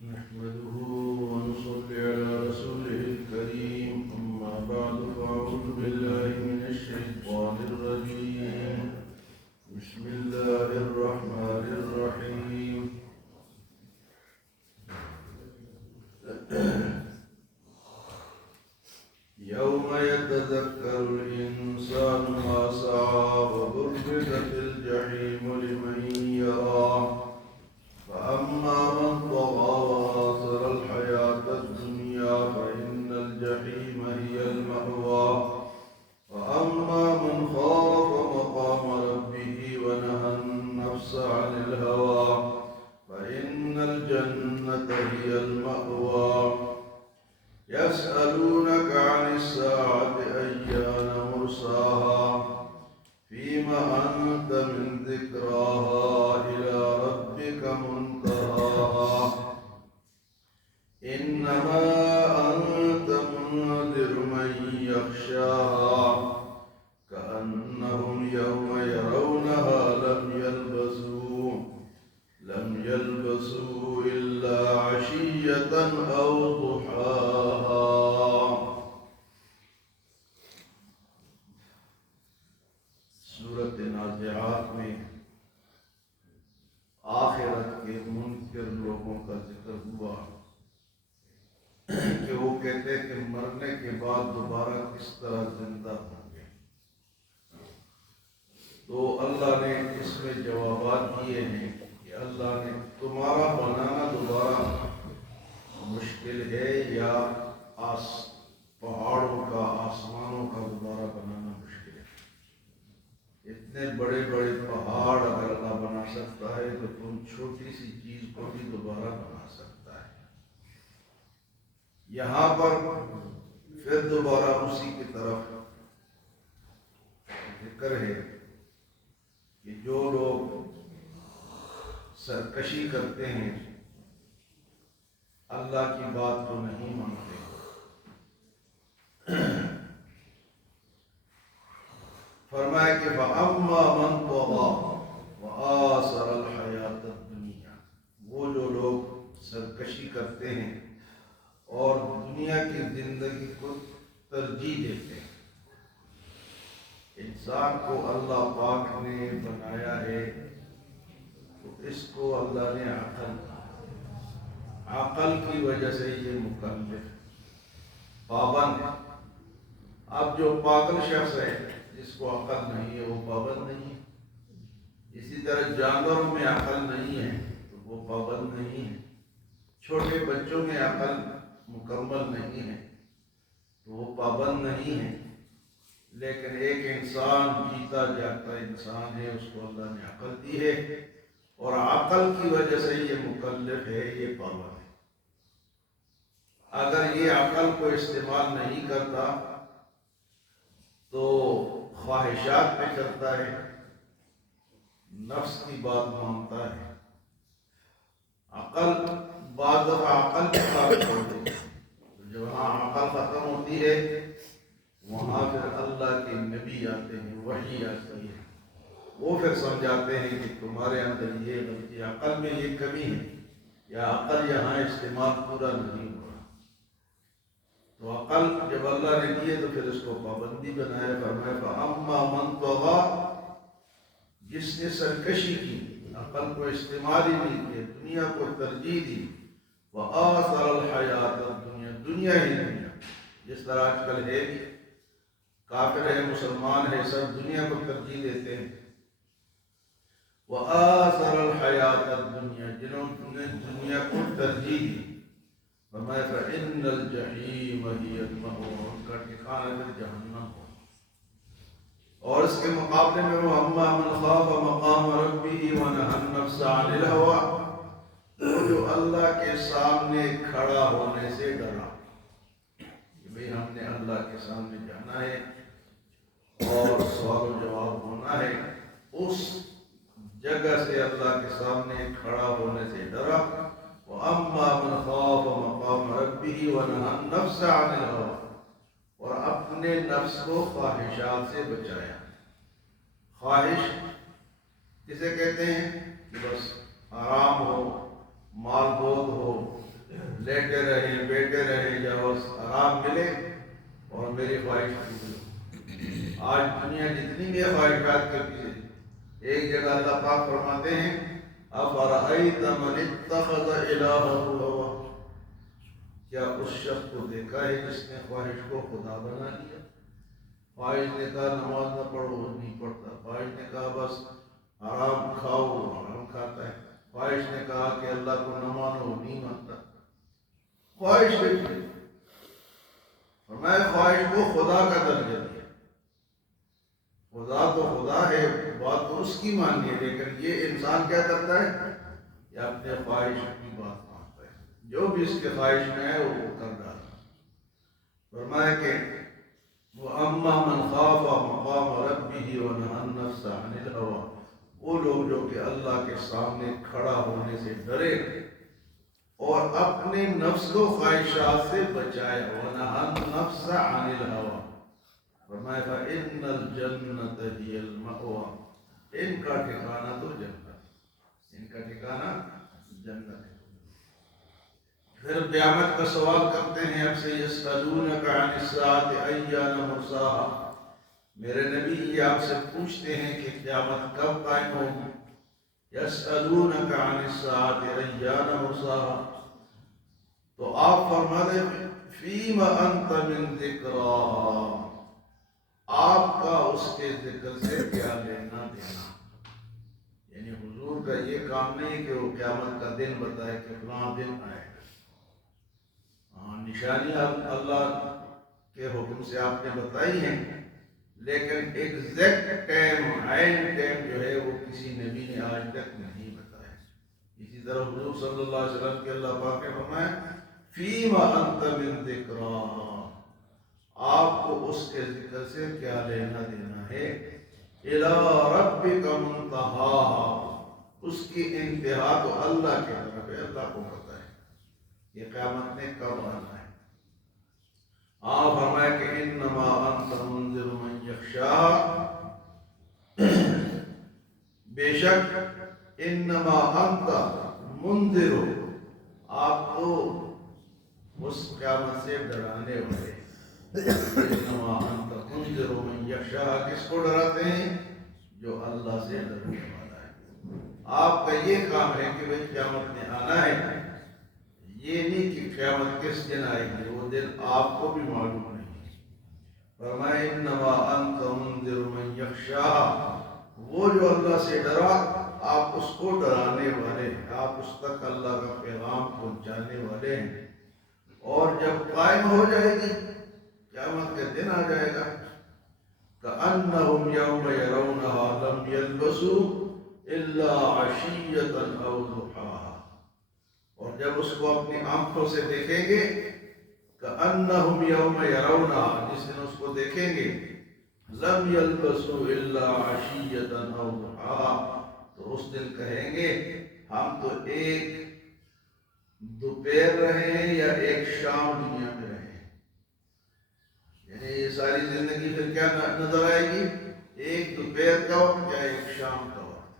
نحمده ونصلي على رسوله الكريم أما بعد فأعوذ بالله من الشيطان الرجيم بسم الله الرحمن الرحيم يوم يتذكر الإنسان ما سعى وبرزت الجحيم لمن يرى فأما من طغى وآثر الحياة الدنيا فإن الجحيم هي المأوى وأما من خاف مقام ربه ونهى النفس عن الهوى فإن الجنة هي المأوى يسألونك عن الساعة أيان مرساها فيما أنت من ذكراها إلى ربك منتهاها إنما أنت منذر من يخشاها كأنهم يوم يرونها لم يلبسوا إلا عشية أو ضحاها. سورۃ نازعات میں آخرت کے منکر لوگوں کا ذکر ہوا کہ وہ کہتے ہیں کہ مرنے کے بعد دوبارہ کس طرح زندہ ہوں گے. تو اللہ نے اس میں جوابات دیے ہیں کہ اللہ نے تمہارا بنانا دوبارہ مشکل ہے یا پہاڑوں کا آسمانوں کا دوبارہ بنانا مشکل ہے. اتنے بڑے بڑے پہاڑ اگر اللہ بنا سکتا ہے تو تم چھوٹی سی چیز کو بھی دوبارہ بنا سکتا ہے. یہاں پر پھر دوبارہ اسی کی طرف ذکر ہے کہ جو لوگ سرکشی کرتے ہیں اللہ کی بات کو نہیں مانتے فرمایا کہ فَأَمَّا مَنْ طَغَى وَآثَرَ الْحَيَاةَ الدُّنْيَا، وہ جو لوگ سرکشی کرتے ہیں اور دنیا کی زندگی کو ترجیح دیتے ہیں. انسان کو اللہ پاک نے بنایا ہے تو اس کو اللہ نے عقل کی وجہ سے یہ مکلف پابند ہے. اب جو پاگل شخص ہے جس کو عقل نہیں ہے وہ پابند نہیں ہے. اسی طرح جانوروں میں عقل نہیں ہے تو وہ پابند نہیں ہے. چھوٹے بچوں میں عقل مکمل نہیں ہے تو وہ پابند نہیں ہے. لیکن ایک انسان جیتا جاگتا انسان ہے، اس کو اللہ نے عقل دی ہے اور عقل کی وجہ سے یہ مکلف ہے، یہ پابند ہے. اگر یہ عقل کو استعمال نہیں کرتا تو خواہشات میں چلتا ہے، نفس کی بات مانتا ہے. عقل بعض دفعہ عقل کی بات چھوڑ دیتی ہے. جہاں عقل ختم ہوتی ہے وہاں پھر اللہ کے نبی آتے ہیں، وحی آتی ہے، وہ پھر سمجھاتے ہیں کہ تمہارے اندر یہ غلطی، عقل میں یہ کمی ہے یا عقل یہاں استعمال پورا نہیں ہوا. تو عقل جب اللہ نے دیے تو پھر اس کو پابندی بنایا. فرمایا فَأَمَّا مَنْ طَغَى، جس نے سرکشی کی، عقل کو استعمال ہی نہیں کیا، دنیا کو ترجیح دی. وَآثَرَ الْحَيَاةَ الدُّنْيَا، دنیا ہی دنیا. جس طرح آج کل ہے کافر ہے مسلمان ہے سب دنیا کو ترجیح دیتے ہیں. وَآثَرَ الْحَيَاةَ الدُّنْيَا، جنہوں نے دنیا کو ترجیح دی. فرمایا فَإِنَّ الْجَحِيمَ هِيَ الْمَأْوَىٰ، ان کا ٹھکانہ پھر جہنم ہو. اور اس کے مقابلے میں وَأَمَّا مَنْ خَافَ مَقَامَ رَبِّهِ وَنَهَى النَّفْسَ عَنِ الْهَوَىٰ، وہ جو اللہ کے سامنے کھڑا ہونے سے ڈرا کہ بھئی ہم نے اللہ کے سامنے جانا ہے اور سوال و جواب ہونا ہے، اس جگہ سے اللہ کے سامنے کھڑا ہونے سے ڈرا. وَأَمَّا مَنْ خَافَ مَقَامَ رَبِّهِ وَنَهَى النَّفْسَ عَنِ الْهَوَىٰ، اور اپنے نفس کو خواہشات سے بچایا. خواہش کسے کہتے ہیں کہ بس آرام ہو، مال بود ہو، لیٹے رہیں بیٹھے رہیں جب آرام ملے اور میری خواہش پوری ہو۔ آج دنیا جتنی بھی خواہشات کرتی ہے، ایک جگہ اللہ پاک فرماتے ہیں افرأیت من اتخذ الہہ ہوا، کیا اس شخص کو دیکھا ہے جس نے خواہش کو خدا بنا لیا؟ خواہش نے کہا نماز نہ پڑھو، نہیں پڑھتا۔ خواہش نے کہا بس حرام کھاؤ، حرام کھاتا ہے۔ خواہش نے کہا کہ اللہ کو نہ مانو، نہیں مانتا۔ خواہش بھی فرمایا خواہش کو خدا کا درجہ دیا۔ خدا تو خدا ہے، بات تو اس کی ماننی ہے، لیکن یہ انسان کیا کرتا ہے؟ یہ اپنے خواہش کی بات مانتا ہے، جو بھی اس کے خواہش میں ہے وہ کر ڈالتا۔ فرمایا کہ وَأَمَّا مَنْ خَافَ مَقَامَ رَبِّهِ وَنَهَى النَّفْسَ عَنِ الْهَوَىٰ، وہ لوگ جو کہ اللہ کے سامنے کھڑا ہونے سے ڈرے اور اپنے نفس کو خواہشات سے بچائے، وَنَهَى النَّفْسَ عَنِ الْهَوَىٰ، فرمایا فَإِنَّ الْجَنَّةَ هِيَ الْمَأْوَىٰ، ان کا ٹھکانہ تو جنت ہے، ان کا ٹھکانہ جنت ہے۔ پھر قیامت کا سوال کرتے ہیں اب سے، یسألونک عن الساعة أیان مرساہا، میرے نبی یہ آپ سے پوچھتے ہیں کہ قیامت کب قائم ہوگی۔ یسألونک عن الساعة أیان مرساہا، تو آپ فرما دیں فیم انت من ذکراہا، آپ کا اس کے ذکر سے کیا لینا دینا؟ یعنی حضور کا یہ کام نہیں کہ وہ قیامت کا دن بتائے کہ فلاں دن آئے گا۔ نشانیاں اللہ کے حکم سے آپ نے بتائی ہیں، لیکن ایگزیکٹ ٹائم، عین ٹائم جو ہے وہ کسی نبی نے آج تک نہیں بتایا۔ اسی طرح حضور صلی اللہ علیہ وسلم کے اللہ پاک نے فرمایا فیم انت من ذکراہا، آپ کو اس کے ذکر سے کیا لینا دینا ہے۔ الی ربک منتہاہا، اس کی انتہا تو اللہ کے طرف ہے، اللہ کو پتہ ہے یہ قیامت نے کب آنا ہے۔ آپ فرمائے کہ انما انت منذر من یخشاہا، بے شک انما انت منذر، آپ تو اس قیامت سے ڈرانے والے۔ انما انت منذر من یخشاہا، کس کو ڈراتے ہیں؟ جو اللہ سے ڈرنے والا ہے۔ آپ کا یہ کام ہے کہ بھئی قیامت نے آنا ہے، یہ نہیں کہ قیامت کس دن آئے گی، وہ دن آپ کو بھی معلوم نہیں۔ فرمائے انما انت منذر من یخشاہا، وہ جو اللہ سے ڈرا آپ اس کو ڈرانے والے ہیں، آپ اس تک اللہ کا پیغام پہنچانے والے ہیں۔ اور جب قائم ہو جائے گی، قیامت کے دن آ جائے گا، كأنهم يوم يرونها لم يلبسوا إلا عشية أو ضحاها، اور جب اس کو اپنی آنکھوں سے دیکھیں گے، كأنهم يوم يرونها، جس دن اس کو دیکھیں گے، لم يلبسوا إلا عشية أو ضحاها، تو اس دن کہیں گے ہم تو ایک دوپہر رہے ہیں یا ایک شام دنیا میں رہے ہیں۔ یعنی یہ ساری زندگی پھر کیا نظر آئے گی؟ ایک دوپہر کا وقت یا ایک شام کا وقت۔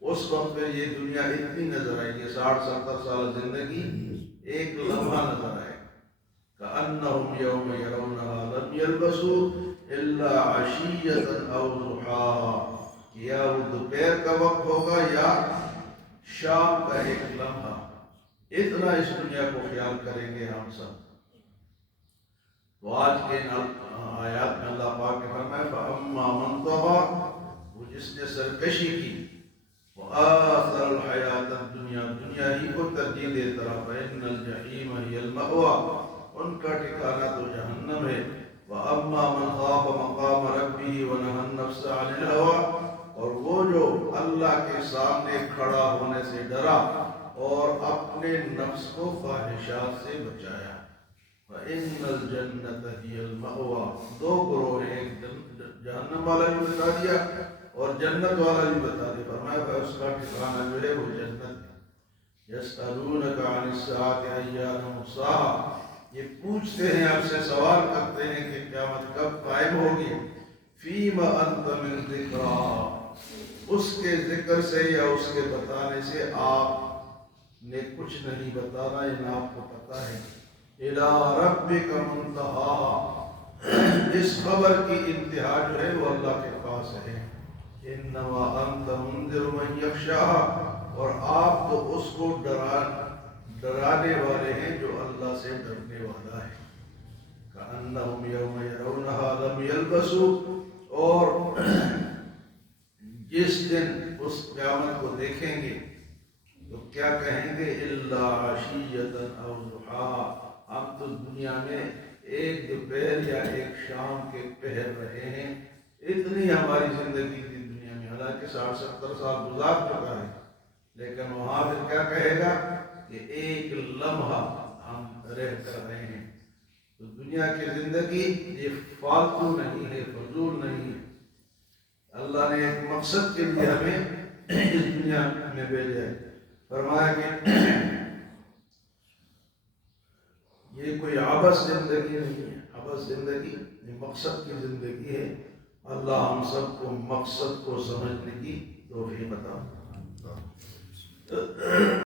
اس وقت پہ یہ دنیا اتنی نظر آئے گی، 60-70 سال زندگی ایک لمحہ نظر آئے گا۔ كأنهم يوم يرونها لم يلبسوا إلا عشية أو ضحاها، یا وہ دوپہر کا وقت ہوگا یا شام کا ایک لمحہ۔ اتنا اس دنیا کو خیال کریں گے ہم سب۔ تو آج کے آیات میں اللہ پاک نے فرمایا فَأَمَّا مَنْ طَغَىٰ، وہ جس نے سرکشی کی، وَآثَرَ الْحَيَاةَ الدُّنْيَا، دنیا ہی کو ترجیح دیتا رہا، فَإِنَّ الْجَحِيمَ هِيَ الْمَأْوَىٰ، ان کا ٹھکانہ تو جہنم ہے۔ وَأَمَّا مَنْ خَافَ مَقَامَ رَبِّهِ وَنَهَى النَّفْسَ عَنِ الْهَوَىٰ، اور وہ جو اللہ کے سامنے کھڑا ہونے سے ڈرا اور اپنے نفس کو خواہشات سے بچایا۔ فَإِنَّ الْجَنَّةَ هِيَ الْمَأْوَىٰ، دو گروہ ہیں، ایک جہنم والا بھی بتا دیا اور جنت والا بھی بتا دیا۔ فرمایا کہ اس کا ٹھکانہ جو ہے وہ جنت ہے۔ يَسْأَلُونَكَ عَنِ السَّاعَةِ أَيَّانَ مُرْسَاهَا، یہ پوچھتے ہیں آپ سے، سوال کرتے ہیں کہ قیامت کب قائم ہوگی۔ فِيمَ أَنْتَ مِنْ ذِكْرَىٰ، اس کے ذکر سے یا اس کے بتانے سے آپ نے کچھ نہیں بتانا، ان آپ کو پتہ ہے۔ الی ربک منتہا، اس خبر کی انتہا جو ہے وہ اللہ کے پاس ہے۔ انما انت منذر من یخشا، اور آپ تو اس کو ڈرانے والے ہیں جو اللہ سے ڈرنے والا ہے۔ کأنہم یوم یرونہا لم یلبثوا، اور جس دن اس قیامت کو دیکھیں گے تو کیا کہیں گے؟ الا عشیۃ او ضحاہا، ہم تو دنیا میں ایک دوپہر یا ایک شام کے پہر رہے ہیں، اتنی ہماری زندگی تھی دنیا میں، حالانکہ 60-70 سال گزار چکا ہے، لیکن وہاں پھر کیا کہے گا کہ ایک لمحہ ہم رہ کر رہے ہیں۔ تو دنیا کی زندگی یہ فالتو نہیں ہے، فضول نہیں ہے، اللہ نے ایک مقصد کے لیے ہمیں اس دنیا میں بھیجا ہے۔ فرمایا کہ یہ کوئی عبث زندگی نہیں ہے، عبث زندگی یہ مقصد کی زندگی ہے۔ اللہ ہم سب کو مقصد کو سمجھنے کی توفیق عطا فرمائے۔